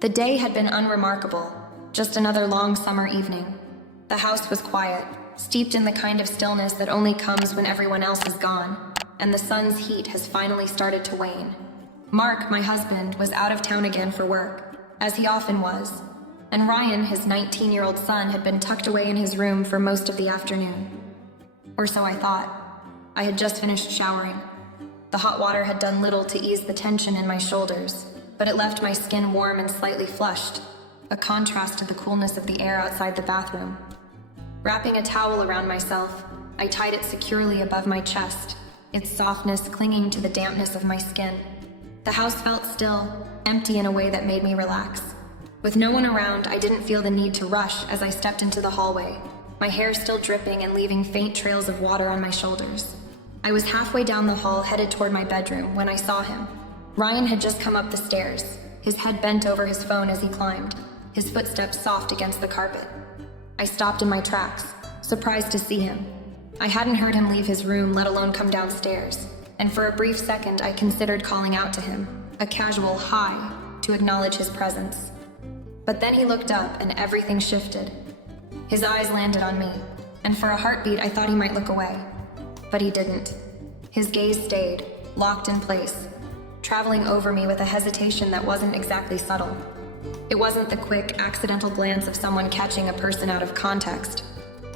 The day had been unremarkable, just another long summer evening. The house was quiet, steeped in the kind of stillness that only comes when everyone else is gone, and the sun's heat has finally started to wane. Mark, my husband, was out of town again for work, as he often was, and Ryan, his 19-year-old son, had been tucked away in his room for most of the afternoon. Or so I thought. I had just finished showering. The hot water had done little to ease the tension in my shoulders, but it left my skin warm and slightly flushed, a contrast to the coolness of the air outside the bathroom. Wrapping a towel around myself, I tied it securely above my chest, its softness clinging to the dampness of my skin. The house felt still, empty in a way that made me relax. With no one around, I didn't feel the need to rush as I stepped into the hallway, my hair still dripping and leaving faint trails of water on my shoulders. I was halfway down the hall, headed toward my bedroom, when I saw him. Ryan had just come up the stairs, his head bent over his phone as he climbed, his footsteps soft against the carpet. I stopped in my tracks, surprised to see him. I hadn't heard him leave his room, let alone come downstairs, and for a brief second I considered calling out to him, a casual hi, to acknowledge his presence. But then he looked up and everything shifted. His eyes landed on me, and for a heartbeat I thought he might look away. But he didn't. His gaze stayed, locked in place, traveling over me with a hesitation that wasn't exactly subtle. It wasn't the quick, accidental glance of someone catching a person out of context.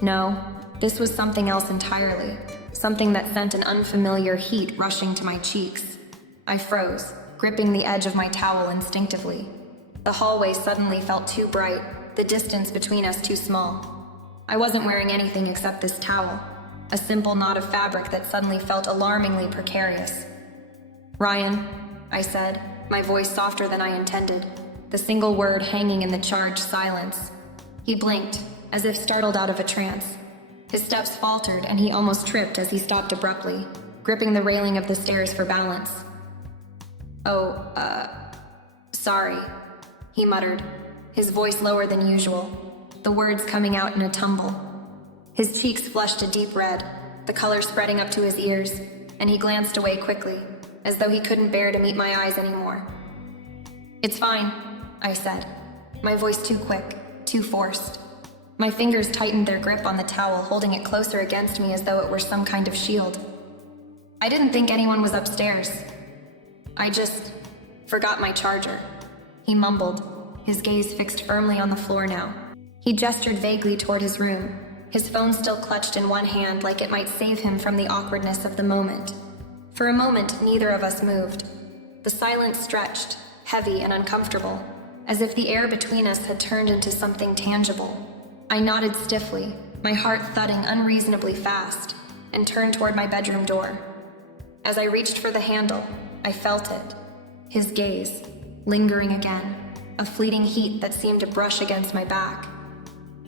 No, this was something else entirely, something that sent an unfamiliar heat rushing to my cheeks. I froze, gripping the edge of my towel instinctively. The hallway suddenly felt too bright, the distance between us too small. I wasn't wearing anything except this towel, a simple knot of fabric that suddenly felt alarmingly precarious. "Ryan," I said, my voice softer than I intended, the single word hanging in the charged silence. He blinked, as if startled out of a trance. His steps faltered and he almost tripped as he stopped abruptly, gripping the railing of the stairs for balance. "Oh, sorry," he muttered, his voice lower than usual, the words coming out in a tumble. His cheeks flushed a deep red, the color spreading up to his ears, and he glanced away quickly, as though he couldn't bear to meet my eyes anymore. "It's fine," I said, my voice too quick, too forced. My fingers tightened their grip on the towel, holding it closer against me as though it were some kind of shield. "I didn't think anyone was upstairs. I just forgot my charger," he mumbled, his gaze fixed firmly on the floor now. He gestured vaguely toward his room, his phone still clutched in one hand like it might save him from the awkwardness of the moment. For a moment, neither of us moved. The silence stretched, heavy and uncomfortable, as if the air between us had turned into something tangible. I nodded stiffly, my heart thudding unreasonably fast, and turned toward my bedroom door. As I reached for the handle, I felt it. His gaze, lingering again, a fleeting heat that seemed to brush against my back.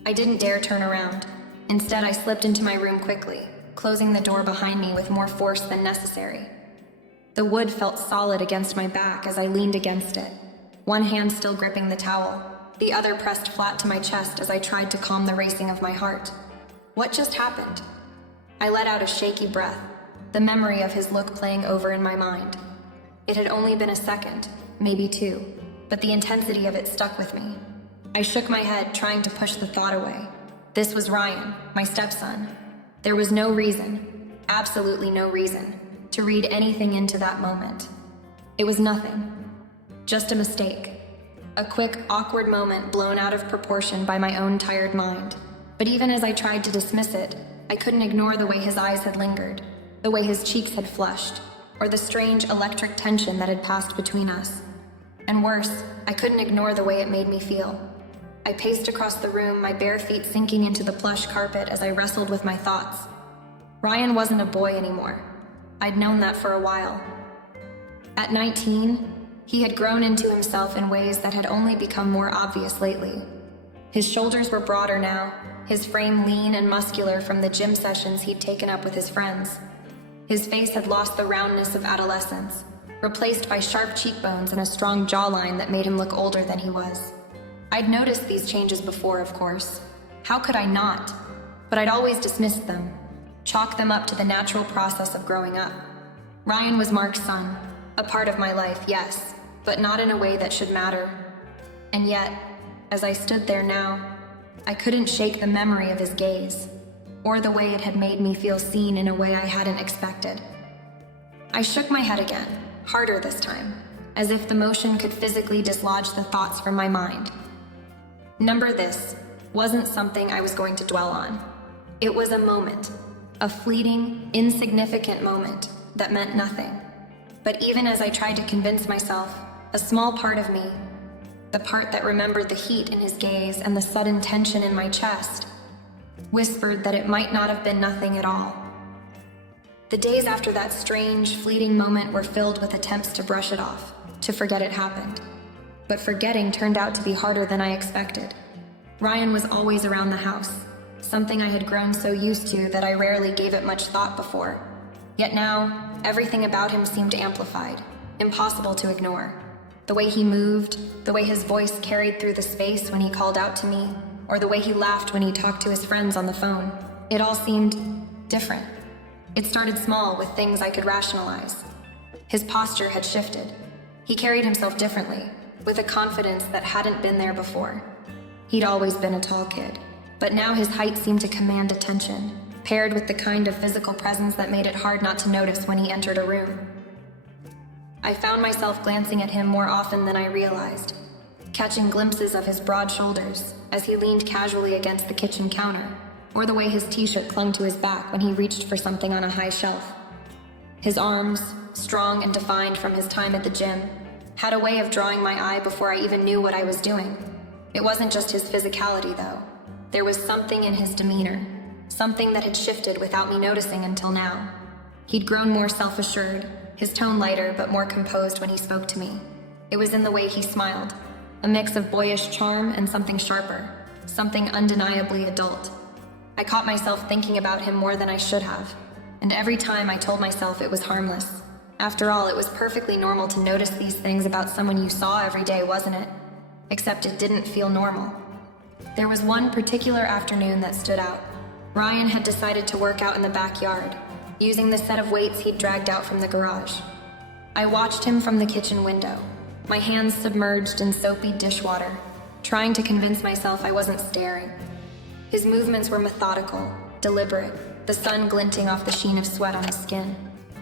I didn't dare turn around. Instead, I slipped into my room quickly, closing the door behind me with more force than necessary. The wood felt solid against my back as I leaned against it, one hand still gripping the towel, the other pressed flat to my chest as I tried to calm the racing of my heart. What just happened? I let out a shaky breath, the memory of his look playing over in my mind. It had only been a second, maybe two, but the intensity of it stuck with me. I shook my head, trying to push the thought away. This was Ryan, my stepson. There was no reason, absolutely no reason, to read anything into that moment. It was nothing. Just a mistake. A quick, awkward moment blown out of proportion by my own tired mind. But even as I tried to dismiss it, I couldn't ignore the way his eyes had lingered, the way his cheeks had flushed, or the strange electric tension that had passed between us. And worse, I couldn't ignore the way it made me feel. I paced across the room, my bare feet sinking into the plush carpet as I wrestled with my thoughts. Ryan wasn't a boy anymore. I'd known that for a while. At 19, he had grown into himself in ways that had only become more obvious lately. His shoulders were broader now, his frame lean and muscular from the gym sessions he'd taken up with his friends. His face had lost the roundness of adolescence, replaced by sharp cheekbones and a strong jawline that made him look older than he was. I'd noticed these changes before, of course. How could I not? But I'd always dismissed them, chalked them up to the natural process of growing up. Ryan was Mark's son, a part of my life, yes, but not in a way that should matter. And yet, as I stood there now, I couldn't shake the memory of his gaze, or the way it had made me feel seen in a way I hadn't expected. I shook my head again, harder this time, as if the motion could physically dislodge the thoughts from my mind. Number this wasn't something I was going to dwell on. It was a moment, a fleeting, insignificant moment that meant nothing. But even as I tried to convince myself, a small part of me, the part that remembered the heat in his gaze and the sudden tension in my chest, whispered that it might not have been nothing at all. The days after that strange, fleeting moment were filled with attempts to brush it off, to forget it happened. But forgetting turned out to be harder than I expected. Ryan was always around the house, something I had grown so used to that I rarely gave it much thought before. Yet now, everything about him seemed amplified, impossible to ignore. The way he moved, the way his voice carried through the space when he called out to me, or the way he laughed when he talked to his friends on the phone. It all seemed different. It started small with things I could rationalize. His posture had shifted. He carried himself differently, with a confidence that hadn't been there before. He'd always been a tall kid, but now his height seemed to command attention, paired with the kind of physical presence that made it hard not to notice when he entered a room. I found myself glancing at him more often than I realized, catching glimpses of his broad shoulders as he leaned casually against the kitchen counter, or the way his t-shirt clung to his back when he reached for something on a high shelf. His arms, strong and defined from his time at the gym, had a way of drawing my eye before I even knew what I was doing. It wasn't just his physicality, though. There was something in his demeanor, something that had shifted without me noticing until now. He'd grown more self-assured, his tone lighter but more composed when he spoke to me. It was in the way he smiled, a mix of boyish charm and something sharper, something undeniably adult. I caught myself thinking about him more than I should have, and every time I told myself it was harmless. After all, it was perfectly normal to notice these things about someone you saw every day, wasn't it? Except it didn't feel normal. There was one particular afternoon that stood out. Ryan had decided to work out in the backyard, using the set of weights he'd dragged out from the garage. I watched him from the kitchen window, my hands submerged in soapy dishwater, trying to convince myself I wasn't staring. His movements were methodical, deliberate, the sun glinting off the sheen of sweat on his skin.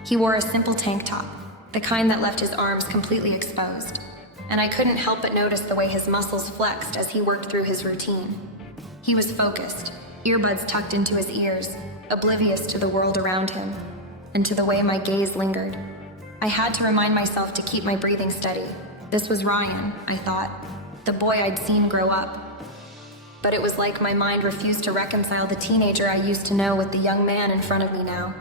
He wore a simple tank top, the kind that left his arms completely exposed, and I couldn't help but notice the way his muscles flexed as he worked through his routine. He was focused, earbuds tucked into his ears, oblivious to the world around him, and to the way my gaze lingered. I had to remind myself to keep my breathing steady. This was Ryan, I thought, the boy I'd seen grow up. But it was like my mind refused to reconcile the teenager I used to know with the young man in front of me now.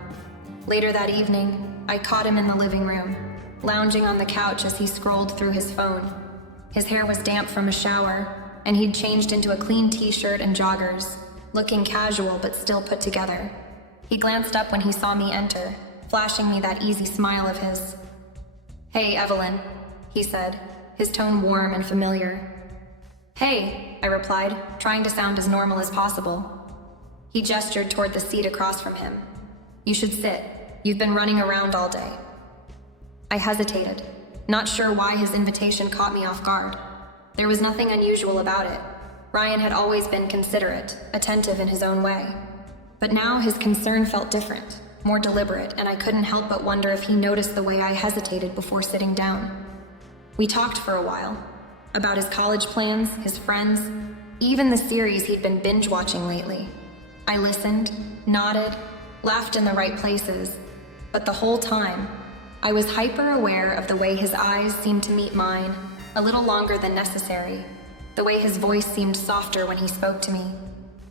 Later that evening, I caught him in the living room, lounging on the couch as he scrolled through his phone. His hair was damp from a shower, and he'd changed into a clean t-shirt and joggers, looking casual but still put together. He glanced up when he saw me enter, flashing me that easy smile of his. "Hey, Evelyn," he said, his tone warm and familiar. "Hey," I replied, trying to sound as normal as possible. He gestured toward the seat across from him. "You should sit. You've been running around all day." I hesitated, not sure why his invitation caught me off guard. There was nothing unusual about it. Ryan had always been considerate, attentive in his own way. But now his concern felt different, more deliberate, and I couldn't help but wonder if he noticed the way I hesitated before sitting down. We talked for a while, about his college plans, his friends, even the series he'd been binge-watching lately. I listened, nodded, laughed in the right places, but the whole time, I was hyper-aware of the way his eyes seemed to meet mine, a little longer than necessary, the way his voice seemed softer when he spoke to me.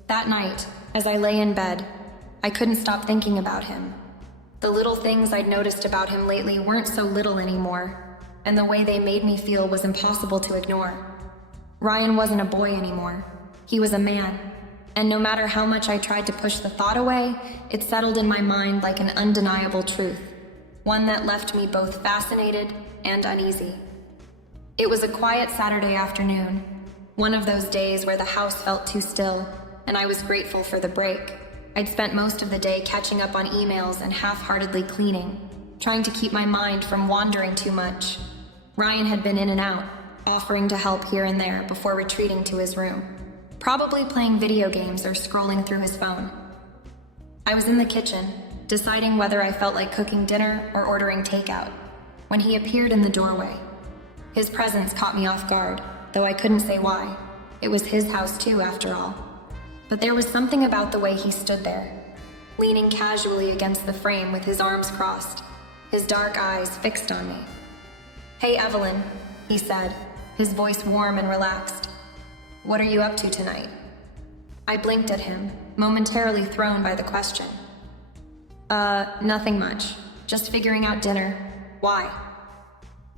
That night, as I lay in bed, I couldn't stop thinking about him. The little things I'd noticed about him lately weren't so little anymore, and the way they made me feel was impossible to ignore. Ryan wasn't a boy anymore. He was a man, and no matter how much I tried to push the thought away, it settled in my mind like an undeniable truth, one that left me both fascinated and uneasy. It was a quiet Saturday afternoon, one of those days where the house felt too still, and I was grateful for the break. I'd spent most of the day catching up on emails and half-heartedly cleaning, trying to keep my mind from wandering too much. Ryan had been in and out, offering to help here and there before retreating to his room, probably playing video games or scrolling through his phone. I was in the kitchen, deciding whether I felt like cooking dinner or ordering takeout, when he appeared in the doorway. His presence caught me off guard, though I couldn't say why. It was his house too, after all. But there was something about the way he stood there, leaning casually against the frame with his arms crossed, his dark eyes fixed on me. "Hey, Evelyn," he said, his voice warm and relaxed. "What are you up to tonight?" I blinked at him, momentarily thrown by the question. Nothing much. Just figuring out dinner. Why?"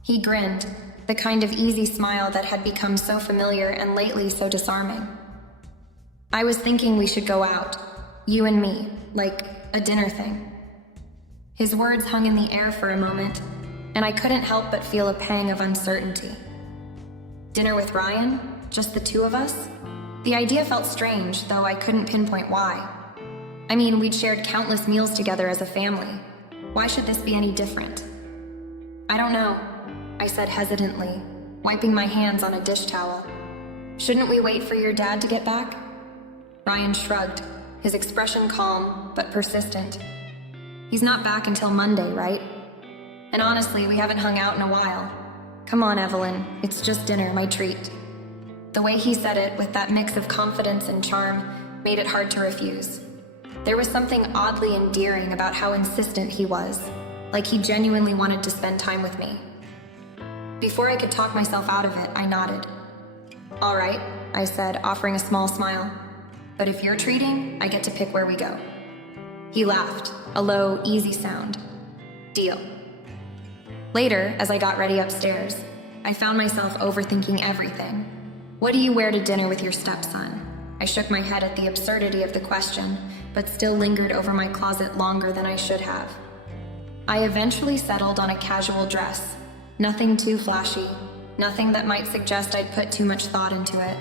He grinned, the kind of easy smile that had become so familiar and lately so disarming. "I was thinking we should go out, you and me, like a dinner thing." His words hung in the air for a moment, and I couldn't help but feel a pang of uncertainty. Dinner with Ryan? Just the two of us? The idea felt strange, though I couldn't pinpoint why. I mean, we'd shared countless meals together as a family. Why should this be any different? "I don't know," I said hesitantly, wiping my hands on a dish towel. "Shouldn't we wait for your dad to get back?" Ryan shrugged, his expression calm but persistent. "He's not back until Monday, right? And honestly, we haven't hung out in a while. Come on, Evelyn, it's just dinner, my treat." The way he said it, with that mix of confidence and charm, made it hard to refuse. There was something oddly endearing about how insistent he was, like he genuinely wanted to spend time with me. Before I could talk myself out of it, I nodded. "All right," I said, offering a small smile. "But if you're treating, I get to pick where we go." He laughed, a low, easy sound. "Deal." Later, as I got ready upstairs, I found myself overthinking everything. "What do you wear to dinner with your stepson?" I shook my head at the absurdity of the question, but still lingered over my closet longer than I should have. I eventually settled on a casual dress. Nothing too flashy, nothing that might suggest I'd put too much thought into it.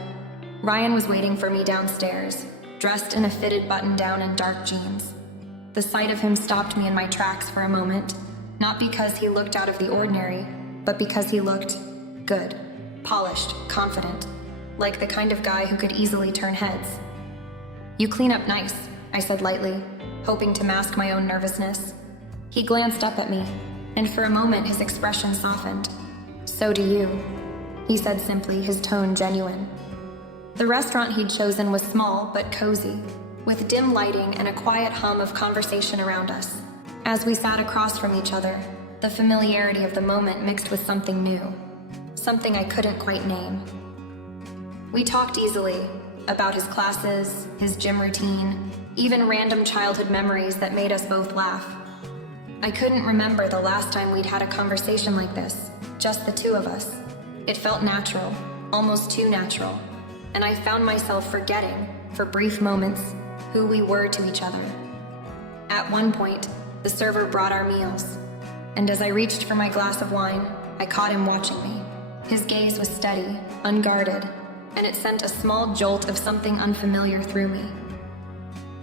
Ryan was waiting for me downstairs, dressed in a fitted button-down and dark jeans. The sight of him stopped me in my tracks for a moment, not because he looked out of the ordinary, but because he looked good, polished, confident, like the kind of guy who could easily turn heads. "You clean up nice," I said lightly, hoping to mask my own nervousness. He glanced up at me, and for a moment his expression softened. "So do you," he said simply, his tone genuine. The restaurant he'd chosen was small but cozy, with dim lighting and a quiet hum of conversation around us. As we sat across from each other, the familiarity of the moment mixed with something new, something I couldn't quite name. We talked easily, about his classes, his gym routine, even random childhood memories that made us both laugh. I couldn't remember the last time we'd had a conversation like this, just the two of us. It felt natural, almost too natural, and I found myself forgetting, for brief moments, who we were to each other. At one point, the server brought our meals, and as I reached for my glass of wine, I caught him watching me. His gaze was steady, unguarded, and it sent a small jolt of something unfamiliar through me.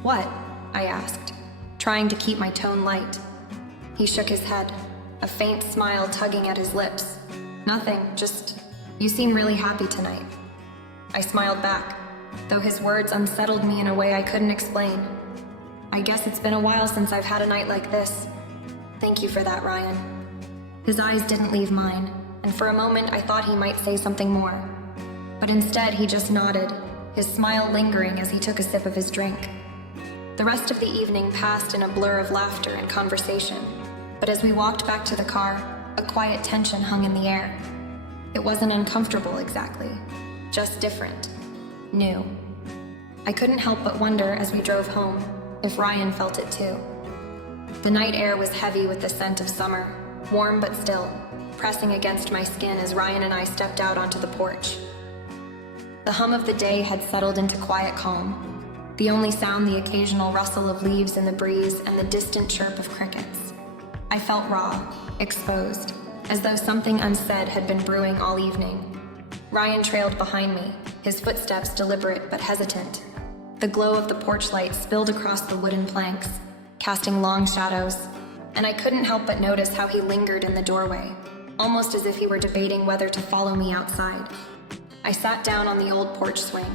"What?" I asked, trying to keep my tone light. He shook his head, a faint smile tugging at his lips. "Nothing, just, you seem really happy tonight." I smiled back, though his words unsettled me in a way I couldn't explain. "I guess it's been a while since I've had a night like this. Thank you for that, Ryan." His eyes didn't leave mine, and for a moment I thought he might say something more. But instead he just nodded, his smile lingering as he took a sip of his drink. The rest of the evening passed in a blur of laughter and conversation, but as we walked back to the car, a quiet tension hung in the air. It wasn't uncomfortable exactly, just different, new. I couldn't help but wonder as we drove home if Ryan felt it too. The night air was heavy with the scent of summer, warm but still, pressing against my skin as Ryan and I stepped out onto the porch. The hum of the day had settled into quiet calm, the only sound the occasional rustle of leaves in the breeze and the distant chirp of crickets. I felt raw, exposed, as though something unsaid had been brewing all evening. Ryan trailed behind me, his footsteps deliberate but hesitant. The glow of the porch light spilled across the wooden planks, casting long shadows, and I couldn't help but notice how he lingered in the doorway, almost as if he were debating whether to follow me outside. I sat down on the old porch swing,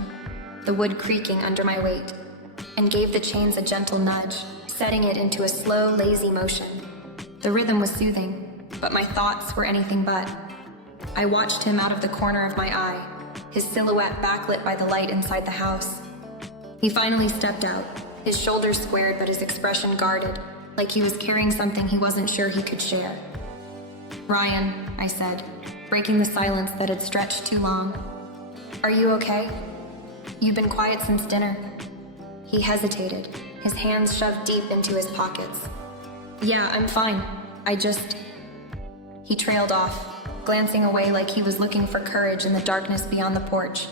the wood creaking under my weight, and gave the chains a gentle nudge, setting it into a slow, lazy motion. The rhythm was soothing, but my thoughts were anything but. I watched him out of the corner of my eye, his silhouette backlit by the light inside the house. He finally stepped out, his shoulders squared but his expression guarded, like he was carrying something he wasn't sure he could share. "Ryan," I said, breaking the silence that had stretched too long. "Are you okay? You've been quiet since dinner." He hesitated, his hands shoved deep into his pockets. "Yeah, I'm fine. He trailed off, glancing away like he was looking for courage in the darkness beyond the porch.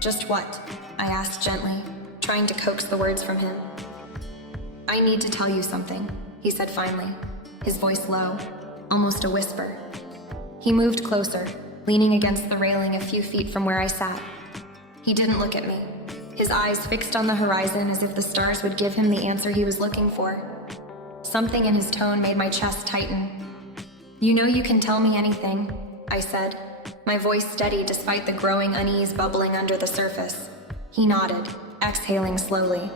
"Just what?" I asked gently, trying to coax the words from him. "I need to tell you something," he said finally, his voice low, almost a whisper. He moved closer, leaning against the railing a few feet from where I sat. He didn't look at me, his eyes fixed on the horizon as if the stars would give him the answer he was looking for. Something in his tone made my chest tighten. "You know you can tell me anything," I said, my voice steady despite the growing unease bubbling under the surface. He nodded, exhaling slowly.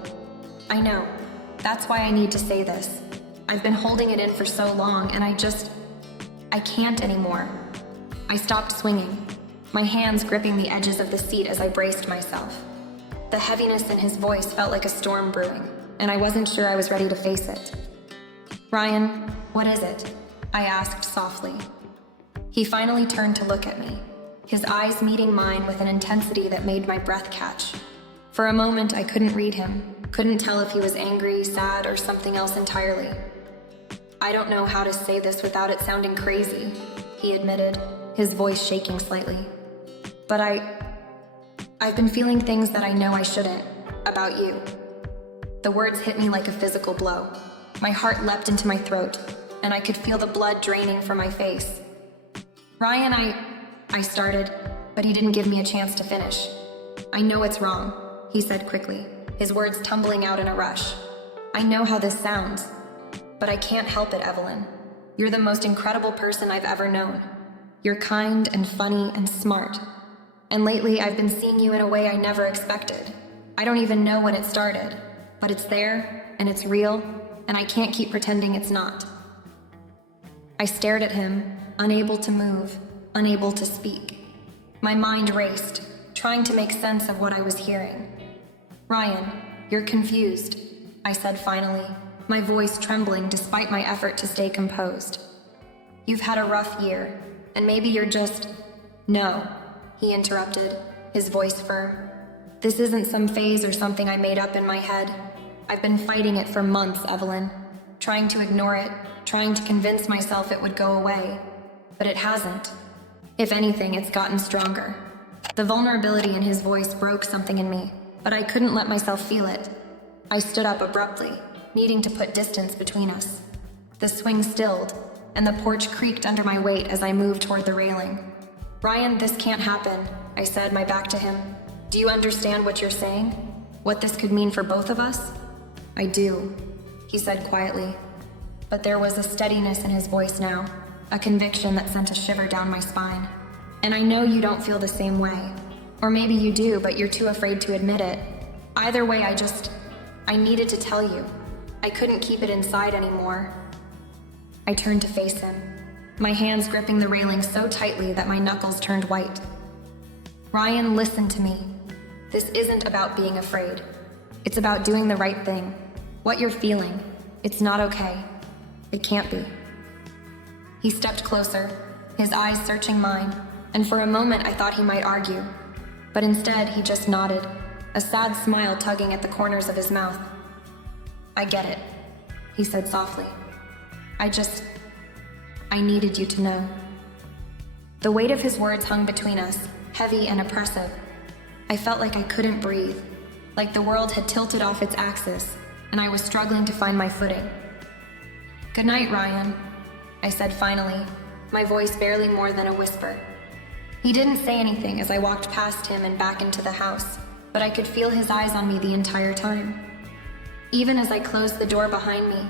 "I know. That's why I need to say this. I've been holding it in for so long, and I can't anymore." I stopped swinging, my hands gripping the edges of the seat as I braced myself. The heaviness in his voice felt like a storm brewing, and I wasn't sure I was ready to face it. "Ryan, what is it?" I asked softly. He finally turned to look at me, his eyes meeting mine with an intensity that made my breath catch. For a moment, I couldn't read him, couldn't tell if he was angry, sad, or something else entirely. "I don't know how to say this without it sounding crazy," he admitted, his voice shaking slightly. "But I've been feeling things that I know I shouldn't, about you." The words hit me like a physical blow. My heart leapt into my throat, and I could feel the blood draining from my face. "Ryan, I started, but he didn't give me a chance to finish. "I know it's wrong," he said quickly, his words tumbling out in a rush. "I know how this sounds, but I can't help it, Evelyn. You're the most incredible person I've ever known. You're kind and funny and smart. And lately I've been seeing you in a way I never expected. I don't even know when it started, but it's there, and it's real, and I can't keep pretending it's not." I stared at him, unable to move, unable to speak. My mind raced, trying to make sense of what I was hearing. "Ryan, you're confused," I said finally, my voice trembling despite my effort to stay composed. "You've had a rough year, and maybe you're just—" "No," he interrupted, his voice firm. "This isn't some phase or something I made up in my head. I've been fighting it for months, Evelyn, trying to ignore it, trying to convince myself it would go away. But it hasn't. If anything, it's gotten stronger." The vulnerability in his voice broke something in me, but I couldn't let myself feel it. I stood up abruptly, needing to put distance between us. The swing stilled, and the porch creaked under my weight as I moved toward the railing. "Ryan, this can't happen," I said, my back to him. "Do you understand what you're saying? What this could mean for both of us?" "I do," he said quietly. But there was a steadiness in his voice now, a conviction that sent a shiver down my spine. "And I know you don't feel the same way. Or maybe you do, but you're too afraid to admit it. Either way, I needed to tell you. I couldn't keep it inside anymore." I turned to face him, my hands gripping the railing so tightly that my knuckles turned white. "Ryan, listen to me. This isn't about being afraid. It's about doing the right thing. What you're feeling, it's not okay. It can't be." He stepped closer, his eyes searching mine, and for a moment I thought he might argue. But instead, he just nodded, a sad smile tugging at the corners of his mouth. "I get it," he said softly. I needed you to know." The weight of his words hung between us, heavy and oppressive. I felt like I couldn't breathe, like the world had tilted off its axis, and I was struggling to find my footing. "Good night, Ryan," I said finally, my voice barely more than a whisper. He didn't say anything as I walked past him and back into the house, but I could feel his eyes on me the entire time. Even as I closed the door behind me,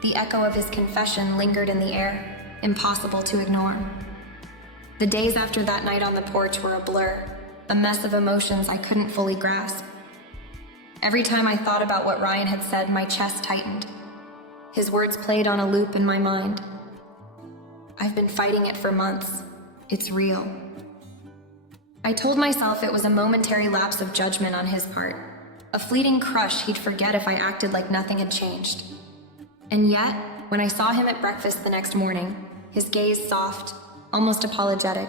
the echo of his confession lingered in the air. impossible to ignore. The days after that night on the porch were a blur, a mess of emotions I couldn't fully grasp. Every time I thought about what Ryan had said, my chest tightened. His words played on a loop in my mind. I've been fighting it for months. It's real. I told myself it was a momentary lapse of judgment on his part, a fleeting crush he'd forget if I acted like nothing had changed. And yet, when I saw him at breakfast the next morning, his gaze soft, almost apologetic,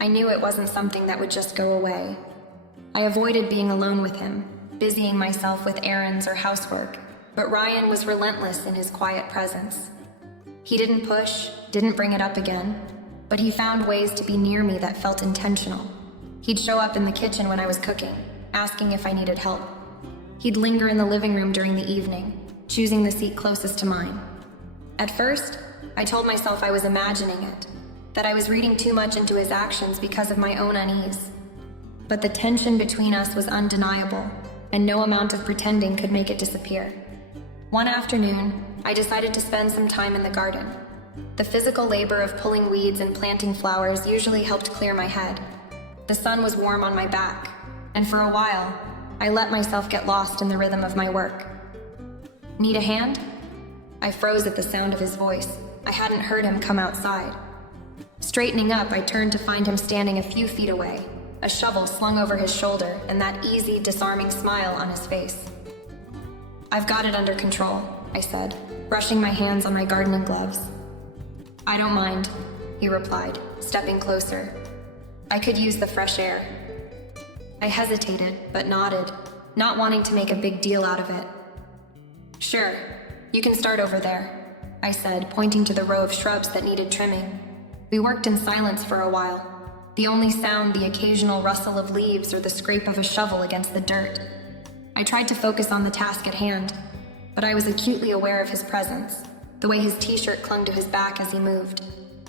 I knew it wasn't something that would just go away. I avoided being alone with him, busying myself with errands or housework, but Ryan was relentless in his quiet presence. He didn't push, didn't bring it up again, but he found ways to be near me that felt intentional. He'd show up in the kitchen when I was cooking, asking if I needed help. He'd linger in the living room during the evening, choosing the seat closest to mine. At first, I told myself I was imagining it, that I was reading too much into his actions because of my own unease. But the tension between us was undeniable, and no amount of pretending could make it disappear. One afternoon, I decided to spend some time in the garden. The physical labor of pulling weeds and planting flowers usually helped clear my head. The sun was warm on my back, and for a while, I let myself get lost in the rhythm of my work. Need a hand? I froze at the sound of his voice. I hadn't heard him come outside. Straightening up, I turned to find him standing a few feet away, a shovel slung over his shoulder and that easy, disarming smile on his face. I've got it under control, I said, brushing my hands on my gardening gloves. I don't mind, he replied, stepping closer. I could use the fresh air. I hesitated, but nodded, not wanting to make a big deal out of it. Sure, you can start over there, I said, pointing to the row of shrubs that needed trimming. We worked in silence for a while, the only sound the occasional rustle of leaves or the scrape of a shovel against the dirt. I tried to focus on the task at hand, but I was acutely aware of his presence, the way his t-shirt clung to his back as he moved,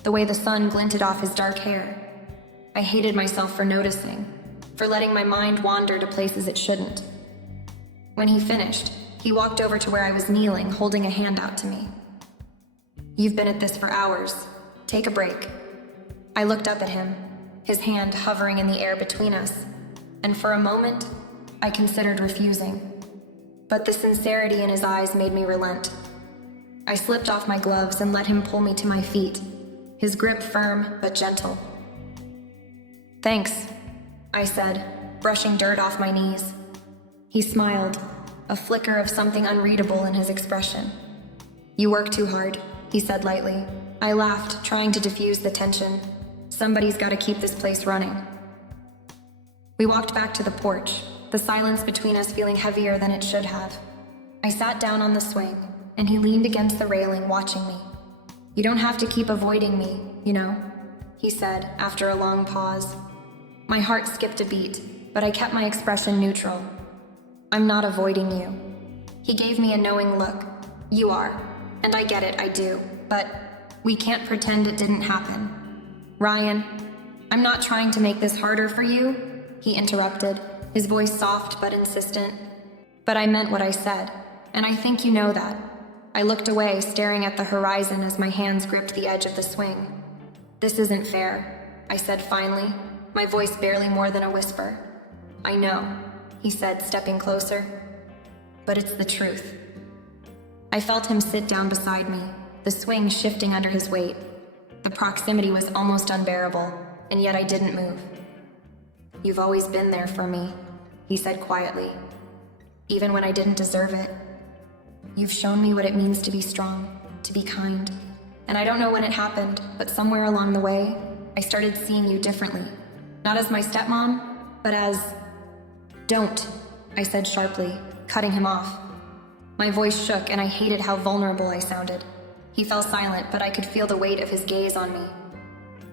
the way the sun glinted off his dark hair. I hated myself for noticing, for letting my mind wander to places it shouldn't. When he finished, he walked over to where I was kneeling, holding a hand out to me. You've been at this for hours. Take a break. I looked up at him, his hand hovering in the air between us, and for a moment, I considered refusing. But the sincerity in his eyes made me relent. I slipped off my gloves and let him pull me to my feet, his grip firm but gentle. Thanks, I said, brushing dirt off my knees. He smiled, a flicker of something unreadable in his expression. You work too hard, he said lightly. I laughed, trying to diffuse the tension. Somebody's got to keep this place running. We walked back to the porch, the silence between us feeling heavier than it should have. I sat down on the swing, and he leaned against the railing, watching me. You don't have to keep avoiding me, you know, he said after a long pause. My heart skipped a beat, but I kept my expression neutral. I'm not avoiding you. He gave me a knowing look. You are, and I get it, I do, but we can't pretend it didn't happen. Ryan, I'm not trying to make this harder for you, he interrupted, his voice soft but insistent. But I meant what I said, and I think you know that. I looked away, staring at the horizon as my hands gripped the edge of the swing. This isn't fair, I said finally, my voice barely more than a whisper. I know, he said, stepping closer, but it's the truth. I felt him sit down beside me, the swing shifting under his weight. The proximity was almost unbearable, and yet I didn't move. You've always been there for me, he said quietly, even when I didn't deserve it. You've shown me what it means to be strong, to be kind, and I don't know when it happened, but somewhere along the way, I started seeing you differently. Not as my stepmom, but as... Don't, I said sharply, cutting him off. My voice shook, and I hated how vulnerable I sounded. He fell silent, but I could feel the weight of his gaze on me.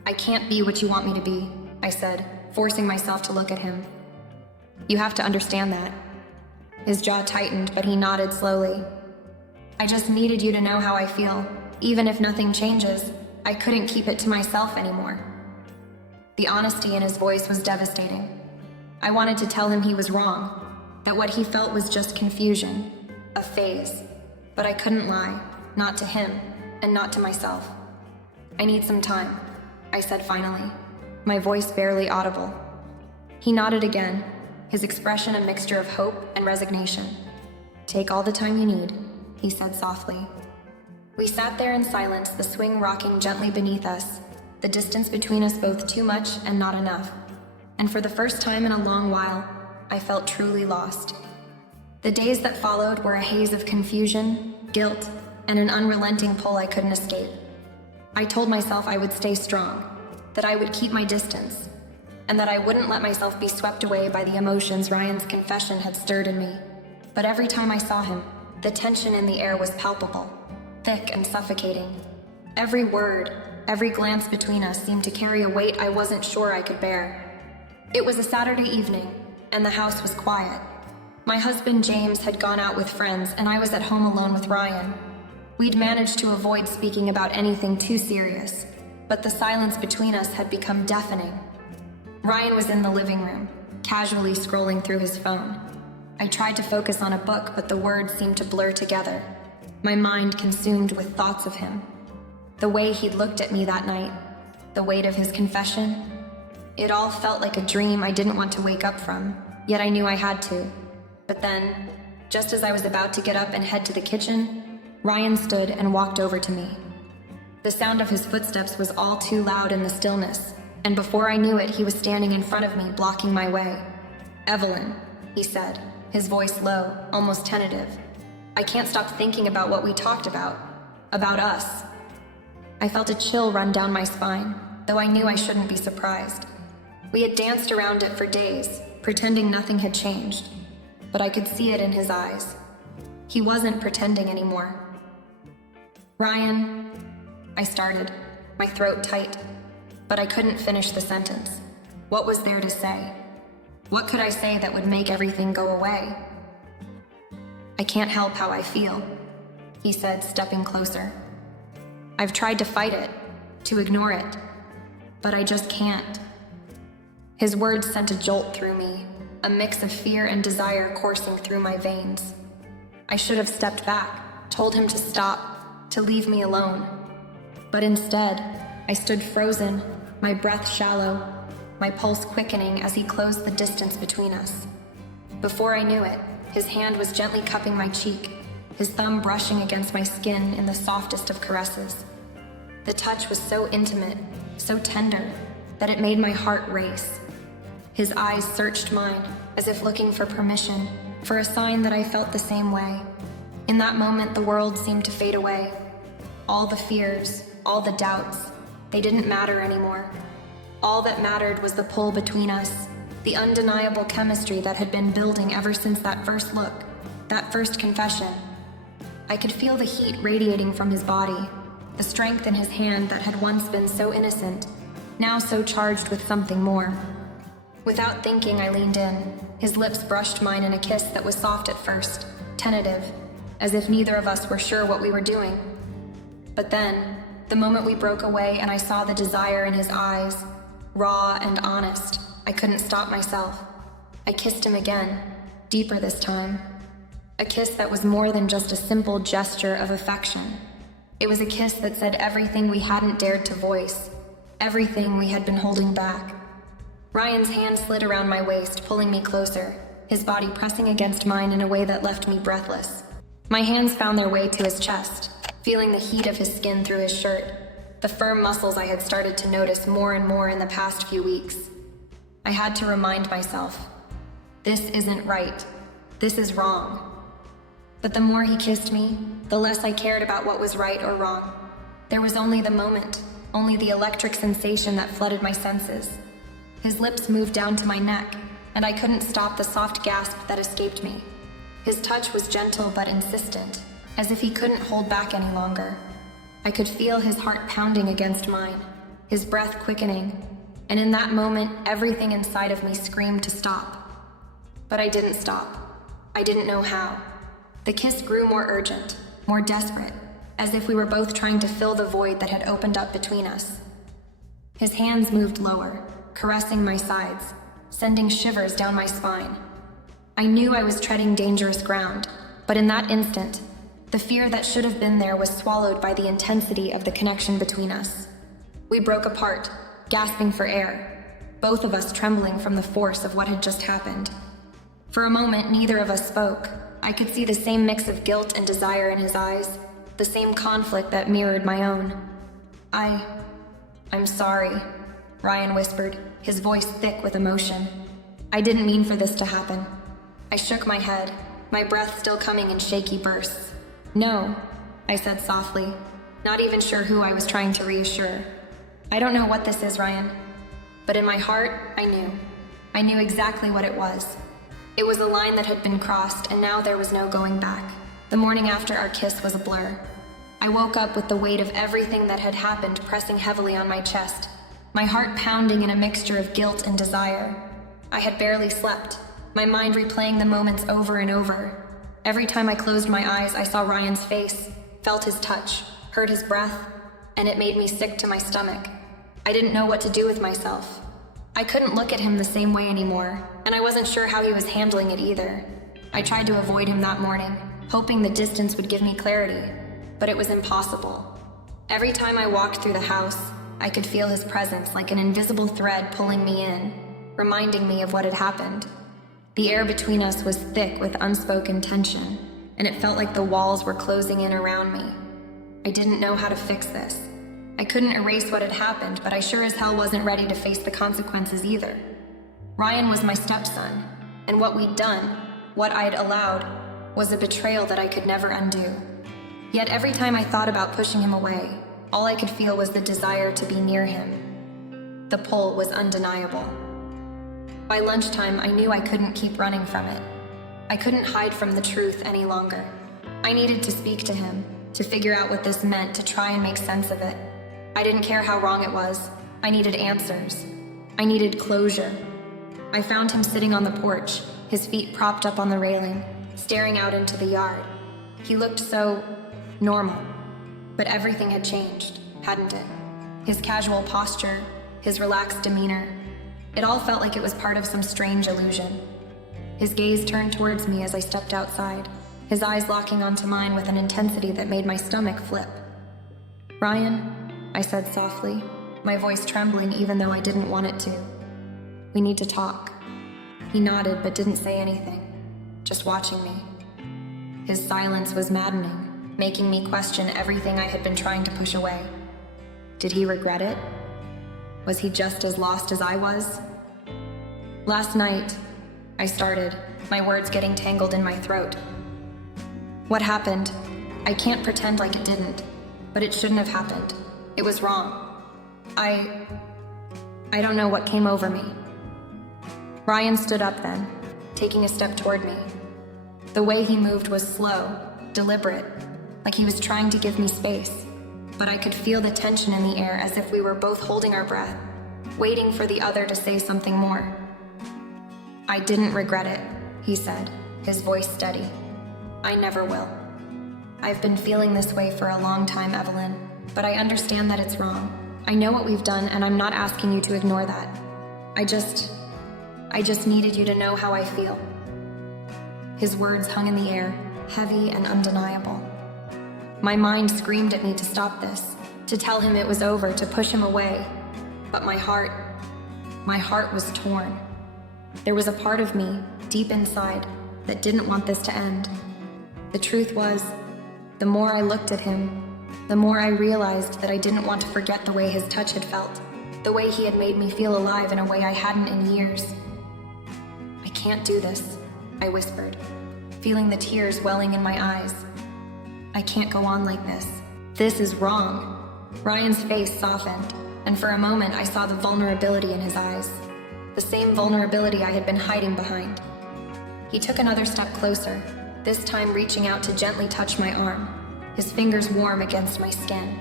I can't be what you want me to be, I said, forcing myself to look at him. You have to understand that. His jaw tightened, but he nodded slowly. I just needed you to know how I feel. Even if nothing changes, I couldn't keep it to myself anymore. The honesty in his voice was devastating. I wanted to tell him he was wrong, that what he felt was just confusion, a phase, but I couldn't lie, not to him, and not to myself. I need some time, I said finally, my voice barely audible. He nodded again, his expression a mixture of hope and resignation. Take all the time you need, he said softly. We sat there in silence, the swing rocking gently beneath us, the distance between us both too much and not enough. And for the first time in a long while, I felt truly lost. The days that followed were a haze of confusion, guilt, and an unrelenting pull I couldn't escape. I told myself I would stay strong, that I would keep my distance, and that I wouldn't let myself be swept away by the emotions Ryan's confession had stirred in me. But every time I saw him, the tension in the air was palpable, thick and suffocating. Every word, every glance between us seemed to carry a weight I wasn't sure I could bear. It was a Saturday evening, and the house was quiet. My husband James had gone out with friends, and I was at home alone with Ryan. We'd managed to avoid speaking about anything too serious, but the silence between us had become deafening. Ryan was in the living room, casually scrolling through his phone. I tried to focus on a book, but the words seemed to blur together, my mind consumed with thoughts of him. The way he'd looked at me that night, the weight of his confession. It all felt like a dream I didn't want to wake up from, yet I knew I had to. But then, just as I was about to get up and head to the kitchen, Ryan stood and walked over to me. The sound of his footsteps was all too loud in the stillness, and before I knew it, he was standing in front of me, blocking my way. Evelyn, he said, his voice low, almost tentative. I can't stop thinking about what we talked about us. I felt a chill run down my spine, though I knew I shouldn't be surprised. We had danced around it for days, pretending nothing had changed, but I could see it in his eyes. He wasn't pretending anymore. Ryan, I started, my throat tight, but I couldn't finish the sentence. What was there to say? What could I say that would make everything go away? I can't help how I feel, he said, stepping closer. I've tried to fight it, to ignore it, but I just can't. His words sent a jolt through me, a mix of fear and desire coursing through my veins. I should have stepped back, told him to stop, to leave me alone. But instead, I stood frozen, my breath shallow, my pulse quickening as he closed the distance between us. Before I knew it, his hand was gently cupping my cheek, his thumb brushing against my skin in the softest of caresses. The touch was so intimate, so tender, that it made my heart race. His eyes searched mine, as if looking for permission, for a sign that I felt the same way. In that moment, the world seemed to fade away. All the fears, all the doubts, they didn't matter anymore. All that mattered was the pull between us, the undeniable chemistry that had been building ever since that first look, that first confession. I could feel the heat radiating from his body, the strength in his hand that had once been so innocent, now so charged with something more. Without thinking, I leaned in. His lips brushed mine in a kiss that was soft at first, tentative, as if neither of us were sure what we were doing. But then, the moment we broke away and I saw the desire in his eyes, raw and honest, I couldn't stop myself. I kissed him again, deeper this time. A kiss that was more than just a simple gesture of affection. It was a kiss that said everything we hadn't dared to voice, everything we had been holding back. Ryan's hand slid around my waist, pulling me closer, his body pressing against mine in a way that left me breathless. My hands found their way to his chest, feeling the heat of his skin through his shirt, the firm muscles I had started to notice more and more in the past few weeks. I had to remind myself, this isn't right. This is wrong. But the more he kissed me, the less I cared about what was right or wrong. There was only the moment, only the electric sensation that flooded my senses. His lips moved down to my neck, and I couldn't stop the soft gasp that escaped me. His touch was gentle but insistent, as if he couldn't hold back any longer. I could feel his heart pounding against mine, his breath quickening, and in that moment, everything inside of me screamed to stop. But I didn't stop. I didn't know how. The kiss grew more urgent, more desperate, as if we were both trying to fill the void that had opened up between us. His hands moved lower, caressing my sides, sending shivers down my spine. I knew I was treading dangerous ground, but in that instant, the fear that should have been there was swallowed by the intensity of the connection between us. We broke apart, gasping for air, both of us trembling from the force of what had just happened. For a moment, neither of us spoke. I could see the same mix of guilt and desire in his eyes, the same conflict that mirrored my own. I'm sorry, Ryan whispered, his voice thick with emotion. I didn't mean for this to happen. I shook my head, my breath still coming in shaky bursts. No, I said softly, not even sure who I was trying to reassure. I don't know what this is, Ryan. But in my heart, I knew. I knew exactly what it was. It was a line that had been crossed, and now there was no going back. The morning after our kiss was a blur. I woke up with the weight of everything that had happened pressing heavily on my chest, my heart pounding in a mixture of guilt and desire. I had barely slept, my mind replaying the moments over and over. Every time I closed my eyes, I saw Ryan's face, felt his touch, heard his breath, and it made me sick to my stomach. I didn't know what to do with myself. I couldn't look at him the same way anymore, and I wasn't sure how he was handling it either. I tried to avoid him that morning, hoping the distance would give me clarity, but it was impossible. Every time I walked through the house, I could feel his presence like an invisible thread pulling me in, reminding me of what had happened. The air between us was thick with unspoken tension, and it felt like the walls were closing in around me. I didn't know how to fix this. I couldn't erase what had happened, but I sure as hell wasn't ready to face the consequences either. Ryan was my stepson, and what we'd done, what I'd allowed, was a betrayal that I could never undo. Yet every time I thought about pushing him away, all I could feel was the desire to be near him. The pull was undeniable. By lunchtime, I knew I couldn't keep running from it. I couldn't hide from the truth any longer. I needed to speak to him, to figure out what this meant, to try and make sense of it. I didn't care how wrong it was. I needed answers. I needed closure. I found him sitting on the porch, his feet propped up on the railing, staring out into the yard. He looked so normal, but everything had changed, hadn't it? His casual posture, his relaxed demeanor, it all felt like it was part of some strange illusion. His gaze turned towards me as I stepped outside, his eyes locking onto mine with an intensity that made my stomach flip. Ryan, I said softly, my voice trembling even though I didn't want it to. We need to talk. He nodded but didn't say anything, just watching me. His silence was maddening, making me question everything I had been trying to push away. Did he regret it? Was he just as lost as I was? Last night, I started, my words getting tangled in my throat. What happened? I can't pretend like it didn't, but it shouldn't have happened. It was wrong. I don't know what came over me. Ryan stood up then, taking a step toward me. The way he moved was slow, deliberate, like he was trying to give me space, but I could feel the tension in the air as if we were both holding our breath, waiting for the other to say something more. I didn't regret it, he said, his voice steady. I never will. I've been feeling this way for a long time, Evelyn, but I understand that it's wrong. I know what we've done, and I'm not asking you to ignore that. I just needed you to know how I feel. His words hung in the air, heavy and undeniable. My mind screamed at me to stop this, to tell him it was over, to push him away. But my heart was torn. There was a part of me, deep inside, that didn't want this to end. The truth was, the more I looked at him, the more I realized that I didn't want to forget the way his touch had felt, the way he had made me feel alive in a way I hadn't in years. I can't do this, I whispered, feeling the tears welling in my eyes. I can't go on like this. This is wrong. Ryan's face softened, and for a moment I saw the vulnerability in his eyes, the same vulnerability I had been hiding behind. He took another step closer, this time reaching out to gently touch my arm, his fingers warm against my skin.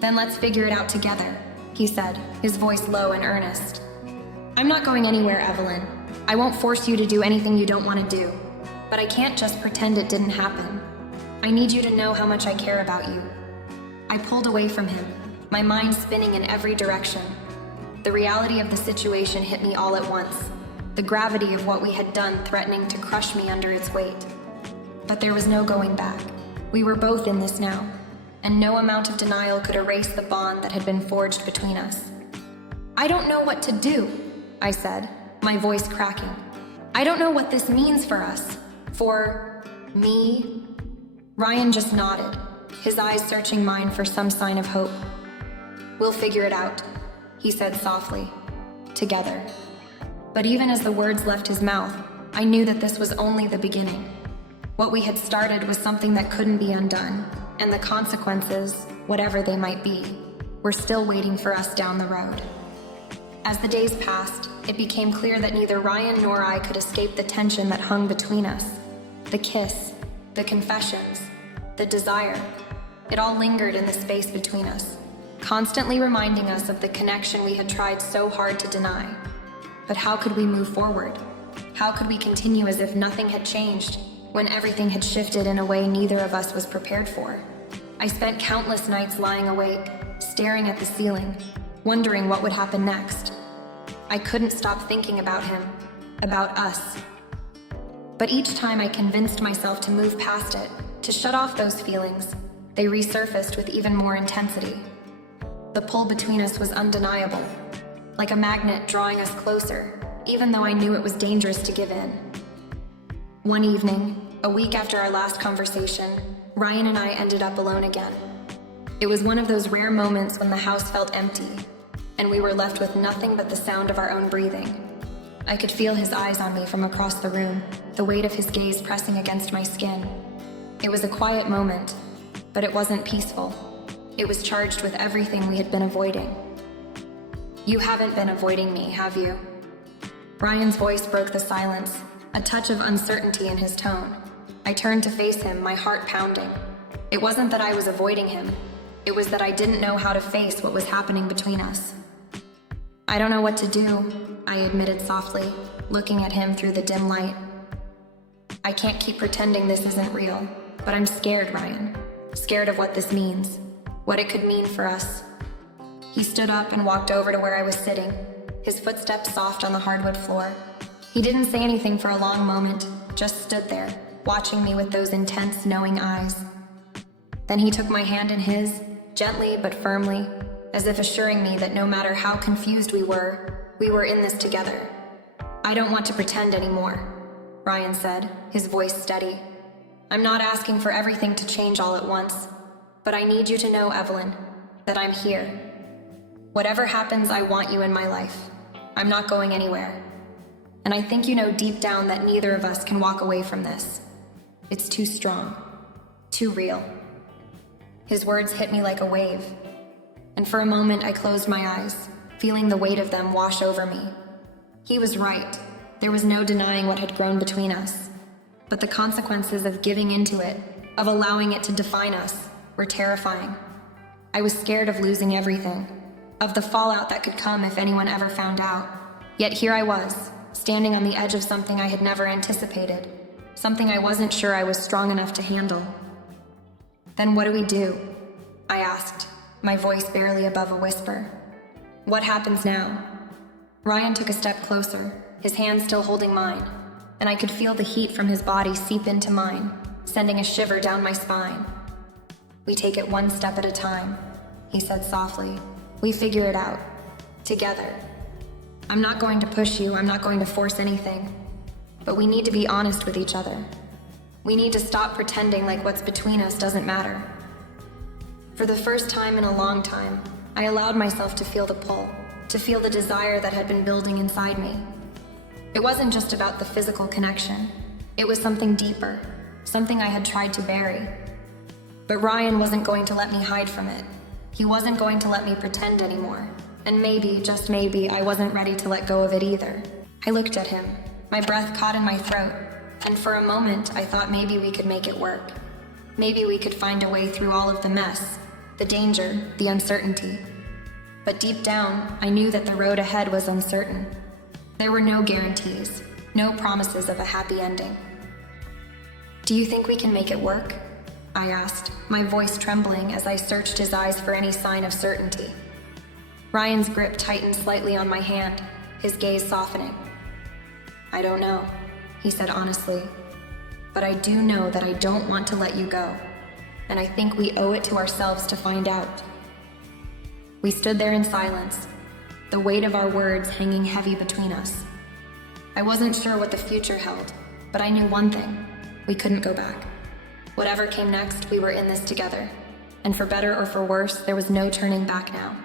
Then let's figure it out together, he said, his voice low and earnest. I'm not going anywhere, Evelyn. I won't force you to do anything you don't want to do, but I can't just pretend it didn't happen. I need you to know how much I care about you. I pulled away from him, my mind spinning in every direction. The reality of the situation hit me all at once, the gravity of what we had done threatening to crush me under its weight. But there was no going back. We were both in this now, and no amount of denial could erase the bond that had been forged between us. "I don't know what to do," I said, my voice cracking. "I don't know what this means for us. For me." Ryan just nodded, his eyes searching mine for some sign of hope. "We'll figure it out," he said softly. "Together." But even as the words left his mouth, I knew that this was only the beginning. What we had started was something that couldn't be undone, and the consequences, whatever they might be, were still waiting for us down the road. As the days passed, it became clear that neither Ryan nor I could escape the tension that hung between us. The kiss, the confessions, the desire, it all lingered in the space between us, constantly reminding us of the connection we had tried so hard to deny. But how could we move forward? How could we continue as if nothing had changed, when everything had shifted in a way neither of us was prepared for? I spent countless nights lying awake, staring at the ceiling, wondering what would happen next. I couldn't stop thinking about him, about us. But each time I convinced myself to move past it, to shut off those feelings, they resurfaced with even more intensity. The pull between us was undeniable, like a magnet drawing us closer, even though I knew it was dangerous to give in. One evening, a week after our last conversation, Ryan and I ended up alone again. It was one of those rare moments when the house felt empty, and we were left with nothing but the sound of our own breathing. I could feel his eyes on me from across the room, the weight of his gaze pressing against my skin. It was a quiet moment, but it wasn't peaceful. It was charged with everything we had been avoiding. "You haven't been avoiding me, have you?" Ryan's voice broke the silence, a touch of uncertainty in his tone. I turned to face him, my heart pounding. It wasn't that I was avoiding him. It was that I didn't know how to face what was happening between us. "I don't know what to do," I admitted softly, looking at him through the dim light. "I can't keep pretending this isn't real, but I'm scared, Ryan. Scared of what this means, what it could mean for us." He stood up and walked over to where I was sitting, his footsteps soft on the hardwood floor. He didn't say anything for a long moment, just stood there, watching me with those intense, knowing eyes. Then he took my hand in his, gently but firmly, as if assuring me that no matter how confused we were in this together. "I don't want to pretend anymore," Ryan said, his voice steady. "I'm not asking for everything to change all at once, but I need you to know, Evelyn, that I'm here. Whatever happens, I want you in my life. I'm not going anywhere. And I think you know deep down that neither of us can walk away from this. It's too strong, too real." His words hit me like a wave, and for a moment I closed my eyes, feeling the weight of them wash over me. He was right. There was no denying what had grown between us. But the consequences of giving into it, of allowing it to define us, were terrifying. I was scared of losing everything, of the fallout that could come if anyone ever found out. Yet here I was, standing on the edge of something I had never anticipated, something I wasn't sure I was strong enough to handle. "Then what do we do?" I asked, my voice barely above a whisper. "What happens now?" Ryan took a step closer, his hand still holding mine, and I could feel the heat from his body seep into mine, sending a shiver down my spine. "We take it one step at a time," he said softly. "We figure it out. Together. I'm not going to push you, I'm not going to force anything. But we need to be honest with each other. We need to stop pretending like what's between us doesn't matter." For the first time in a long time, I allowed myself to feel the pull, to feel the desire that had been building inside me. It wasn't just about the physical connection. It was something deeper, something I had tried to bury. But Ryan wasn't going to let me hide from it. He wasn't going to let me pretend anymore. And maybe, just maybe, I wasn't ready to let go of it either. I looked at him, my breath caught in my throat, and for a moment I thought maybe we could make it work. Maybe we could find a way through all of the mess, the danger, the uncertainty. But deep down, I knew that the road ahead was uncertain. There were no guarantees, no promises of a happy ending. "Do you think we can make it work?" I asked, my voice trembling as I searched his eyes for any sign of certainty. Ryan's grip tightened slightly on my hand, his gaze softening. "I don't know," he said honestly, "but I do know that I don't want to let you go." and I think we owe it to ourselves to find out. We stood there in silence, the weight of our words hanging heavy between us. I wasn't sure what the future held, but I knew one thing: we couldn't go back. Whatever came next, we were in this together, and for better or for worse, there was no turning back now.